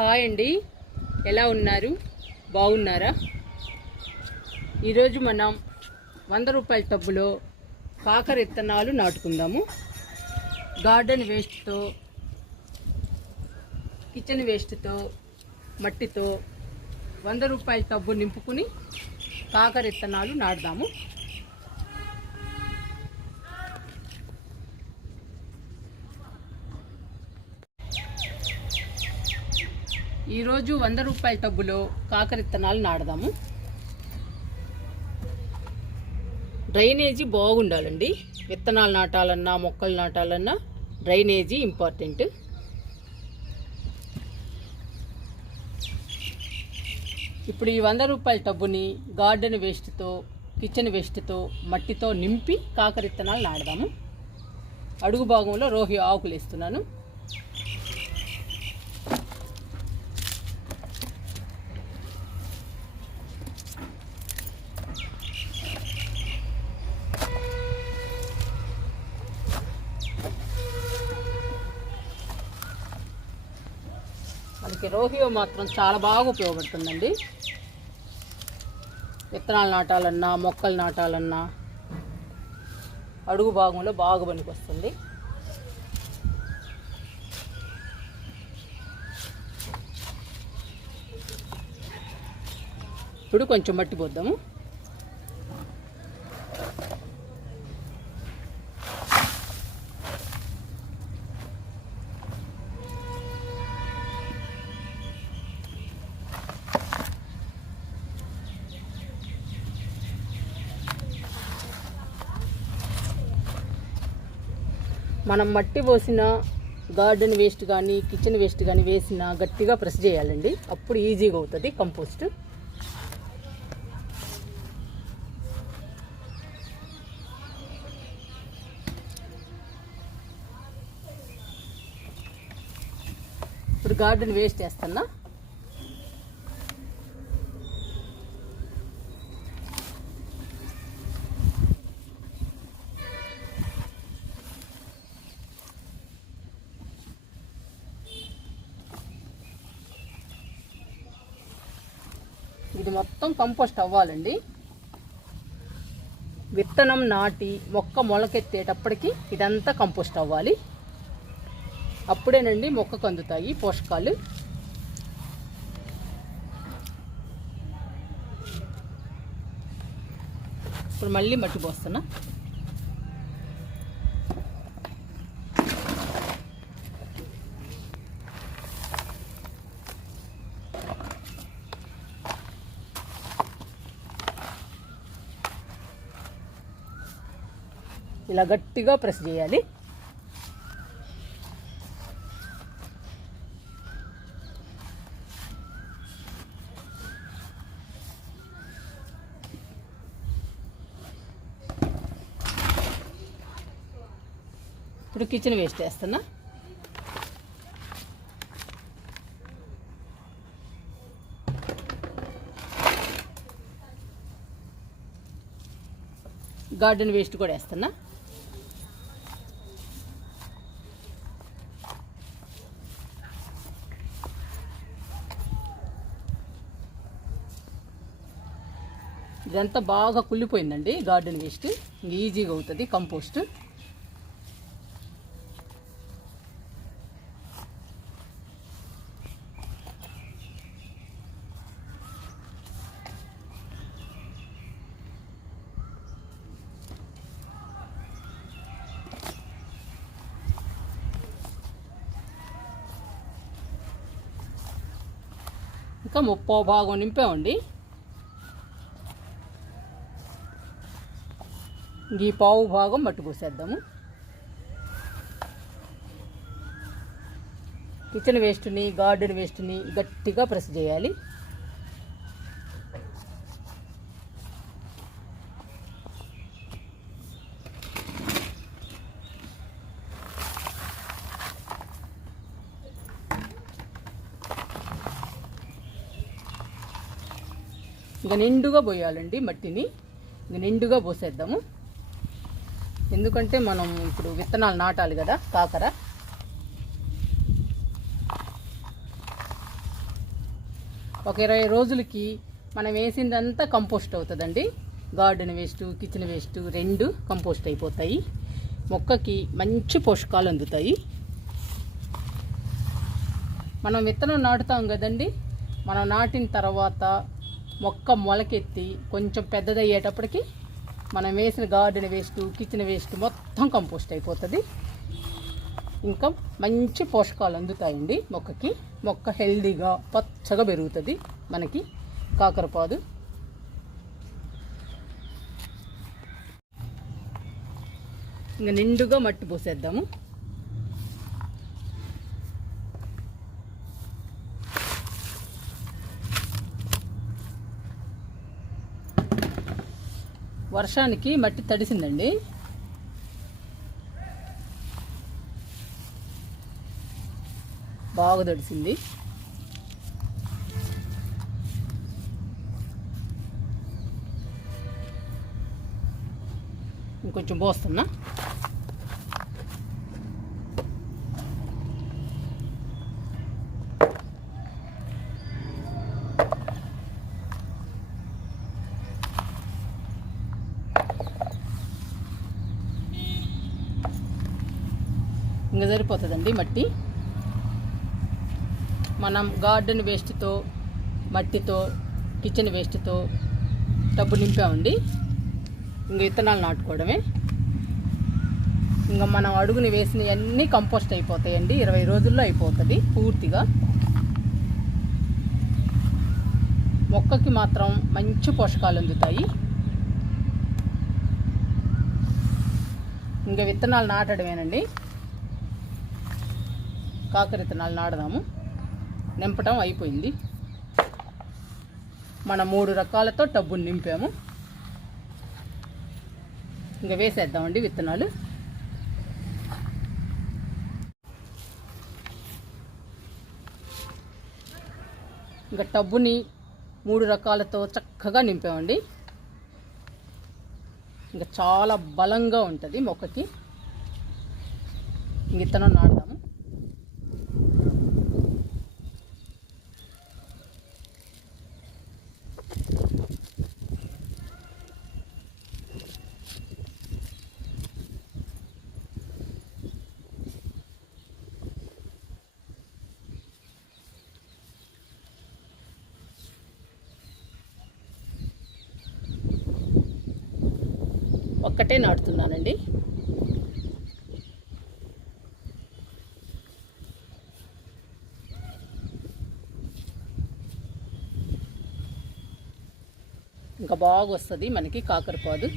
Hi అండి. ఎలా ఉన్నారు? బాగున్నారా? ఈరోజు మనం వంద రూపాయల టబ్బులో కాకర విత్తనాలు నాటుకుందాము. గార్డెన్ వేస్ట్తో కిచెన్ వేస్ట్తో మట్టితో వంద రూపాయల టబ్బు నింపుకుని కాకర విత్తనాలు నాటుదాము. ఈరోజు వంద రూపాయల టబ్బులో కాకర విత్తనాలు నాడదాము డ్రైనేజీ బాగుండాలండి. విత్తనాలు నాటాలన్నా మొక్కలు నాటాలన్నా డ్రైనేజీ ఇంపార్టెంట్. ఇప్పుడు ఈ వంద రూపాయల టబ్బుని గార్డెన్ వేస్ట్తో కిచెన్ వేస్ట్తో మట్టితో నింపి కాకర ఇత్తనాలు నాడదాము అడుగు భాగంలో రోహి ఆకులు వేస్తున్నాను మనకి రోహియో మాత్రం చాలా బాగా ఉపయోగపడుతుందండి. విత్తనాలు నాటాలన్నా మొక్కలు నాటాలన్నా అడుగు భాగంలో బాగా పనికొస్తుంది. ఇప్పుడు కొంచెం మట్టి పోద్దాము. మనం మట్టి పోసిన గార్డెన్ వేస్ట్ కానీ కిచెన్ వేస్ట్ కానీ వేసిన గట్టిగా ప్రెస్ చేయాలండి. అప్పుడు ఈజీగా అవుతుంది కంపోస్ట్. ఇప్పుడు గార్డెన్ వేస్ట్ వేస్తున్నా ఇది మొత్తం కంపోస్ట్ అవ్వాలండి. విత్తనం నాటి మొక్క మొలకెత్తేటప్పటికి ఇదంతా కంపోస్ట్ అవ్వాలి. అప్పుడేనండి మొక్కకు అందుతాయి పోషకాలు. ఇప్పుడు మళ్ళీ మట్టి పోస్తున్నా. ఇలా గట్టిగా ప్రెస్ చేయాలి. ఇప్పుడు కిచెన్ వేస్ట్ వేస్తున్నా గార్డెన్ వేస్ట్ కూడా వేస్తున్నా. ఇదంతా బాగా కుళ్ళిపోయిందండి. Garden waste. ఈజీగా అవుతుంది కంపోస్ట్. ఇంకా ముప్పో భాగం నింపామండి. ఈ పావు భాగం మట్టి పోసేద్దాము కిచెన్ వేస్ట్ని గార్డెన్ వేస్ట్ని గట్టిగా ప్రెస్ చేయాలి. ఇక నిండుగా పోయాలండి మట్టిని. ఇక నిండుగా పోసేద్దాము. ఎందుకంటే మనం ఇప్పుడు విత్తనాలు నాటాలి కదా కాకర. ఒక ఇరవై రోజులకి మనం వేసిందంతా కంపోస్ట్ అవుతుందండి. గార్డెన్ వేస్ట్ కిచెన్ వేస్ట్ రెండు కంపోస్ట్ అయిపోతాయి. మొక్కకి మంచి పోషకాలు అందుతాయి. మనం విత్తనం నాటుతాం కదండి. మనం నాటిన తర్వాత మొక్క మొలకెత్తి కొంచెం పెద్దదయ్యేటప్పటికి మనం వేసిన గార్డెన్ వేస్ట్ కిచెన్ వేస్ట్ మొత్తం కంపోస్ట్ అయిపోతుంది. ఇంకా మంచి పోషకాలు అందుతాయండి మొక్కకి. మొక్క హెల్దీగా పచ్చగా పెరుగుతుంది మనకి కాకరపాదు. ఇంకా నిండుగా మట్టి పోసేద్దాము. వర్షానికి మట్టి తడిసిందండి. బాగా తడిసింది. ఇంకొంచెం పోస్తున్నా. సరిపోతుందండి మట్టి. మనం గార్డెన్ వేస్ట్తో మట్టితో కిచెన్ వేస్ట్తో డబ్బు నింపామండి. ఇంక విత్తనాలు నాటుకోవడమే. ఇంకా మనం అడుగుని వేసినవన్నీ కంపోస్ట్ అయిపోతాయండి. ఇరవై రోజుల్లో అయిపోతుంది పూర్తిగా. మొక్కకి మాత్రం మంచి పోషకాలు అందుతాయి. ఇంకా విత్తనాలు నాటడమేనండి. కాకర విత్తనాలు నాడదాము. నింపటం అయిపోయింది. మన మూడు రకాలతో టబ్బుని నింపాము. ఇంకా వేసేద్దామండి విత్తనాలు. ఇంకా టబ్బుని మూడు రకాలతో చక్కగా నింపామండి. ఇంకా చాలా బలంగా ఉంటుంది మొక్కకి. ఇంక విత్తనం నాడదాం ఒక్కటే నాటుతున్నానండి. ఇంకా బాగా వస్తుంది మనకి కాకరపాదు.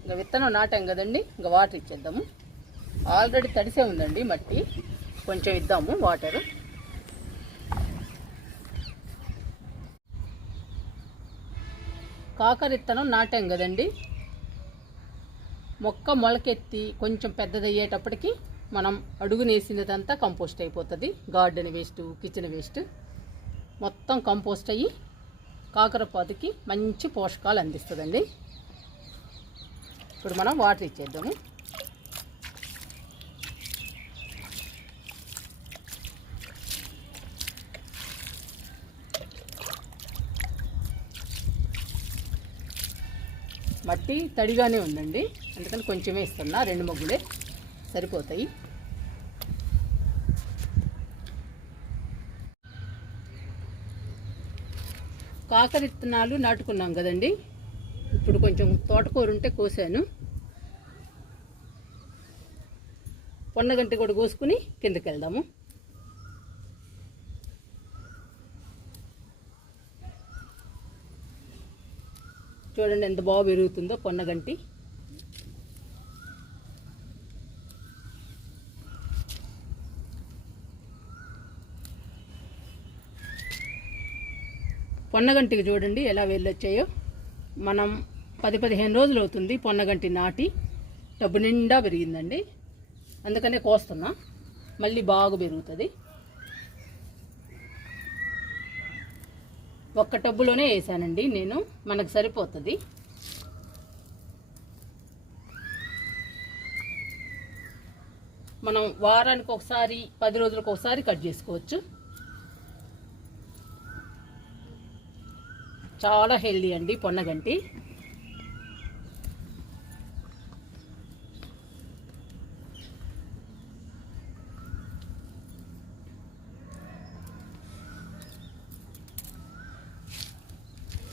ఇంకా విత్తనం నాటాం కదండి ఇంకా వాటర్ ఇచ్చేద్దాము. ఆల్రెడీ తడిసే ఉందండి మట్టి. కొంచెం ఇద్దాము వాటరు. కాకర ఇత్తనం నాటాం కదండి. మొక్క మొలకెత్తి కొంచెం పెద్దదయ్యేటప్పటికి మనం అడుగునేసినదంతా కంపోస్ట్ అయిపోతుంది. Garden waste kitchen waste. మొత్తం కంపోస్ట్ అయ్యి కాకరపాదుకి మంచి పోషకాలు అందిస్తుందండి. ఇప్పుడు మనం వాటర్ ఇచ్చేద్దాము. మట్టి తడిగానే ఉందండి. అందుకని కొంచెమే ఇస్తున్నా. రెండు మొగ్గులే సరిపోతాయి. కాకర విత్తనాలు నాటుకున్నాం కదండి. ఇప్పుడు కొంచెం తోటకూర ఉంటే కోసాను. పొన్నగంటి కూడా కోసుకుని కిందకి వెళ్దాము చూడండి ఎంత బాగా పెరుగుతుందో పొన్నగంటి పొన్నగంటికి చూడండి ఎలా వెళ్ళొచ్చాయో. మనం పది పదిహేను రోజులు అవుతుంది పొన్నగంటి నాటి. డబ్బు నిండా పెరిగిందండి. అందుకనే కోస్తున్నా. మళ్ళీ బాగా పెరుగుతుంది. ఒక్క టబ్బులోనే వేసానండి నేను మనకు సరిపోతుంది. మనం వారానికి ఒకసారి పది రోజులకు ఒకసారి కట్ చేసుకోవచ్చు. చాలా హెల్దీ అండి పొన్నగంటి.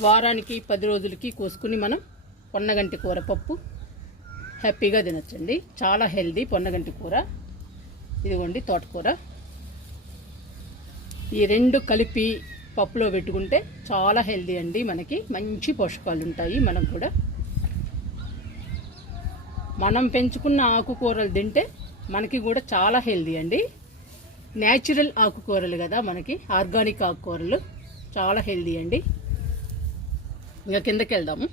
వారానికి పది రోజులకి కోసుకుని మనం పొన్నగంటి కూర పప్పు హ్యాపీగా తినొచ్చండి. చాలా హెల్దీ పొన్నగంటి కూర. ఇదిగోండి తోటకూర. ఈ రెండు కలిపి పప్పులో పెట్టుకుంటే చాలా హెల్దీ అండి మనకి. మంచి పోషకాలు ఉంటాయి మనం కూడా. మనం పెంచుకున్న ఆకుకూరలు తింటే మనకి కూడా చాలా హెల్దీ అండి. న్యాచురల్ ఆకుకూరలు కదా మనకి. ఆర్గానిక్ ఆకుకూరలు చాలా హెల్దీ అండి. ఇంకా కిందకి వెళ్దాము.